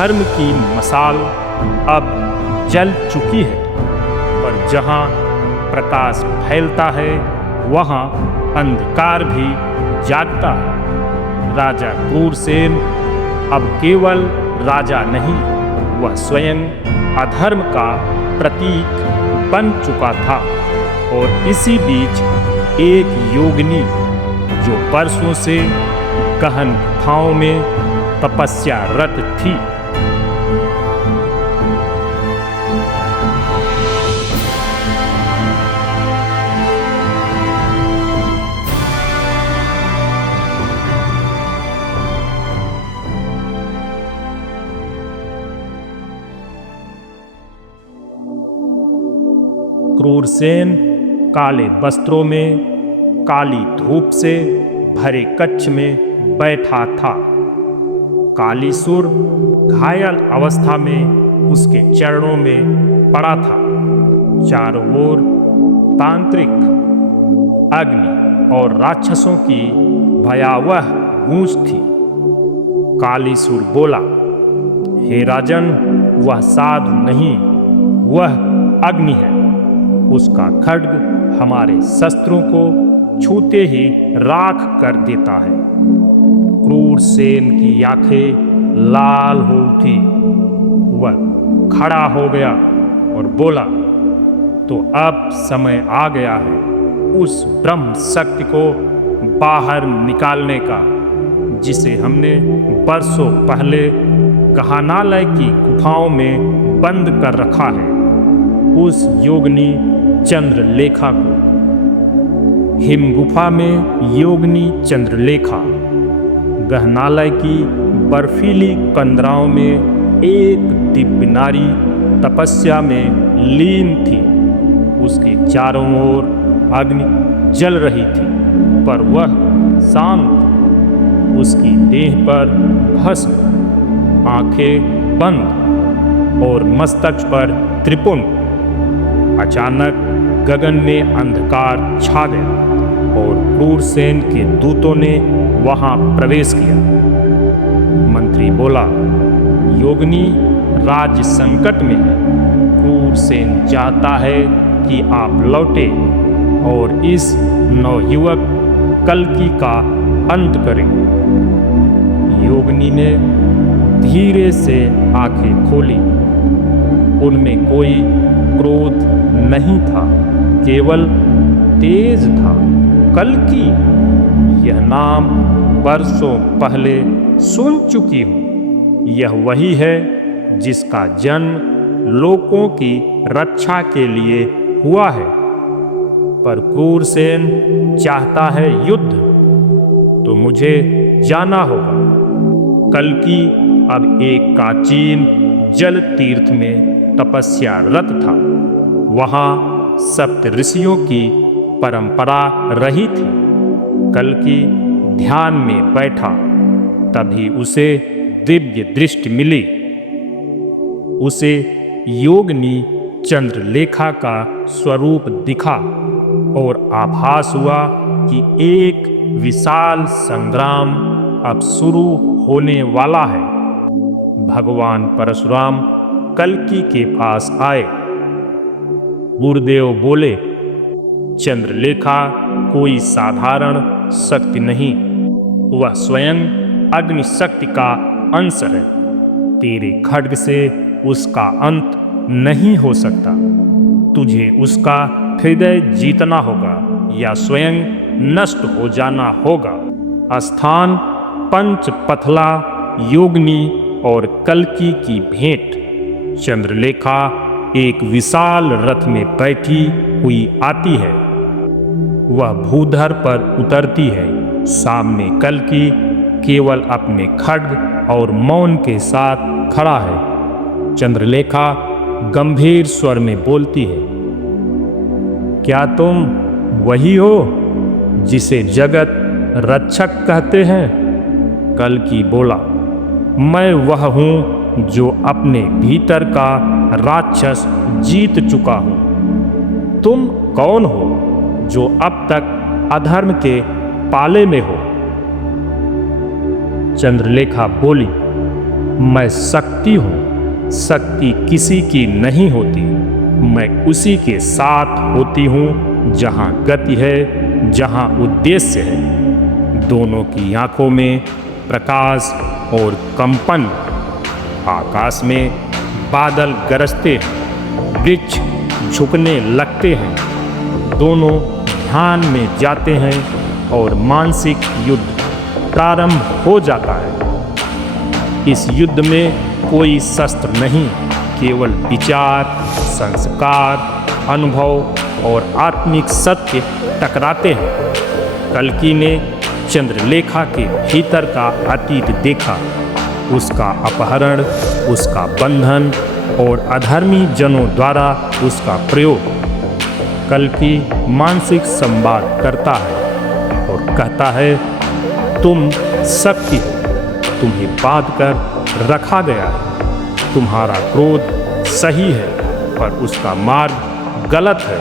धर्म की मशाल अब जल चुकी है, पर जहाँ प्रकाश फैलता है वहाँ अंधकार भी जागता है। राजा क्रूरसेन अब केवल राजा नहीं, वह स्वयं अधर्म का प्रतीक बन चुका था। और इसी बीच एक योगिनी जो वर्षों से गहन गुफाओं में तपस्यारत थी, क्रूरसेन काले वस्त्रों में काली धूप से भरे कक्ष में बैठा था। कालीसुर घायल अवस्था में उसके चरणों में पड़ा था। चारों ओर तांत्रिक, अग्नि और राक्षसों की भयावह गूंज थी। कालीसुर बोला, हे राजन, वह साधु नहीं, वह अग्नि है। उसका खड्ग हमारे शस्त्रों को छूते ही राख कर देता है। क्रूरसेन की आंखें लाल हो उठी। वह खड़ा हो गया और बोला, तो अब समय आ गया है उस ब्रह्म शक्ति को बाहर निकालने का, जिसे हमने वर्षों पहले गहनालय की गुफाओं में बंद कर रखा है। उस योगिनी चंद्रलेखा को। हिम गुफा में योगिनी चंद्रलेखा गहनालय की बर्फीली कंदराओं में एक दिव्य नारी तपस्या में लीन थी। उसके चारों ओर अग्नि जल रही थी, पर वह शांत। उसकी देह पर भस्म, आंखें बंद और मस्तक पर त्रिपुंड। अचानक गगन में अंधकार छा गया और क्रूरसेन के दूतों ने वहां प्रवेश किया। मंत्री बोला, योगिनी राज्य संकट में है। क्रूरसेन चाहता है कि आप लौटे और इस नवयुवक कल्की का अंत करें। योगिनी ने धीरे से आंखें खोली। उनमें कोई क्रोध नहीं था, केवल तेज था। कल्की, यह नाम वर्षों पहले सुन चुकी हूँ। यह वही है जिसका जन्म लोगों की रक्षा के लिए हुआ है। पर क्रूरसेन चाहता है युद्ध, तो मुझे जाना होगा। कल्की अब एक प्राचीन जल तीर्थ में तपस्यारत था। वहाँ सप्त ऋषियों की परंपरा रही थी। कल्की ध्यान में बैठा, तभी उसे दिव्य दृष्टि मिली। उसे योगिनी चंद्रलेखा का स्वरूप दिखा और आभास हुआ कि एक विशाल संग्राम अब शुरू होने वाला है। भगवान परशुराम कल्की के पास आए। गुरुदेव बोले, चंद्रलेखा कोई साधारण शक्ति नहीं, वह स्वयं अग्नि शक्ति का अंश है। तेरे खड्ग से उसका अंत नहीं हो सकता। तुझे उसका हृदय जीतना होगा या स्वयं नष्ट हो जाना होगा। स्थान पंचपथला योगिनी और कल्की की भेंट। चंद्रलेखा एक विशाल रथ में बैठी हुई आती है। वह भूधर पर उतरती है। सामने कल्की केवल अपने खड्ग और मौन के साथ खड़ा है। चंद्रलेखा गंभीर स्वर में बोलती है, क्या तुम वही हो जिसे जगत रक्षक कहते हैं? कल्की बोला, मैं वह हूं जो अपने भीतर का राक्षस जीत चुका हूं। तुम कौन हो जो अब तक अधर्म के पाले में हो? चंद्रलेखा बोली, मैं शक्ति हूँ, शक्ति किसी की नहीं होती, मैं उसी के साथ होती हूँ जहाँ गति है, जहाँ उद्देश्य है। दोनों की आँखों में प्रकाश और कंपन। आकाश में बादल गरजते हैं, वृक्ष झुकने लगते हैं, दोनों ध्यान में जाते हैं और मानसिक युद्ध प्रारंभ हो जाता है। इस युद्ध में कोई शस्त्र नहीं, केवल विचार, संस्कार, अनुभव और आत्मिक सत्य टकराते हैं। कल्कि ने चंद्रलेखा के भीतर का अतीत देखा, उसका अपहरण, उसका बंधन और अधर्मी जनों द्वारा उसका प्रयोग। कल्कि मानसिक संवाद करता है और कहता है, तुम शक्ति हो, तुम्हें बांध कर रखा गया है। तुम्हारा क्रोध सही है पर उसका मार्ग गलत है।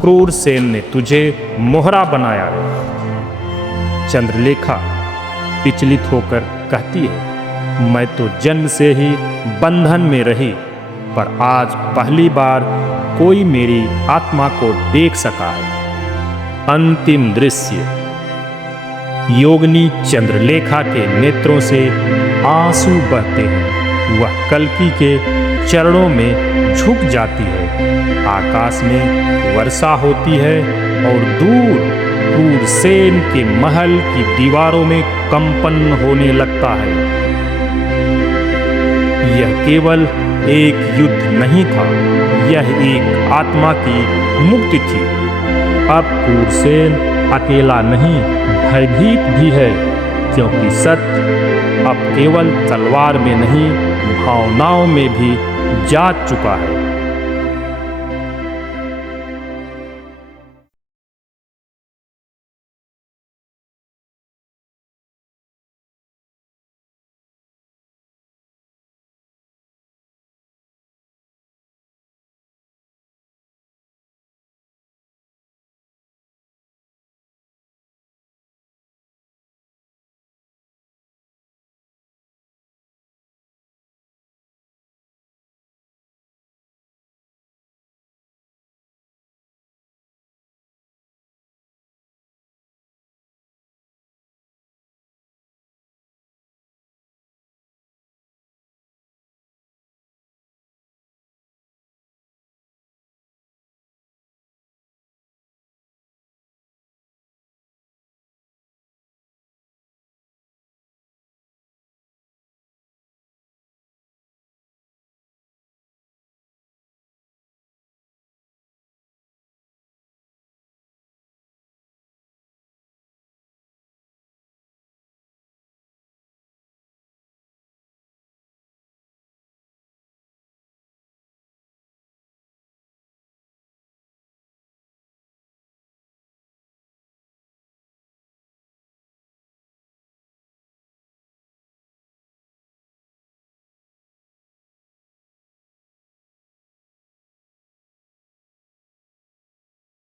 क्रूर सेन ने तुझे मोहरा बनाया है। चंद्रलेखा विचलित होकर कहती है, मैं तो जन्म से ही बंधन में रही, पर आज पहली बार कोई मेरी आत्मा को देख सका है। अंतिम दृश्य। योगिनी चंद्रलेखा के नेत्रों से आंसू बहते हैं। वह कल्कि के चरणों में झुक जाती है। आकाश में वर्षा होती है और दूर क्रूर सेन के महल की दीवारों में कंपन होने लगता है। यह केवल एक युद्ध नहीं था, यह एक आत्मा की मुक्ति थी। अब क्रूरसेन अकेला नहीं, भयभीत भी है, क्योंकि सत्य अब केवल तलवार में नहीं, भावनाओं में भी जा चुका है।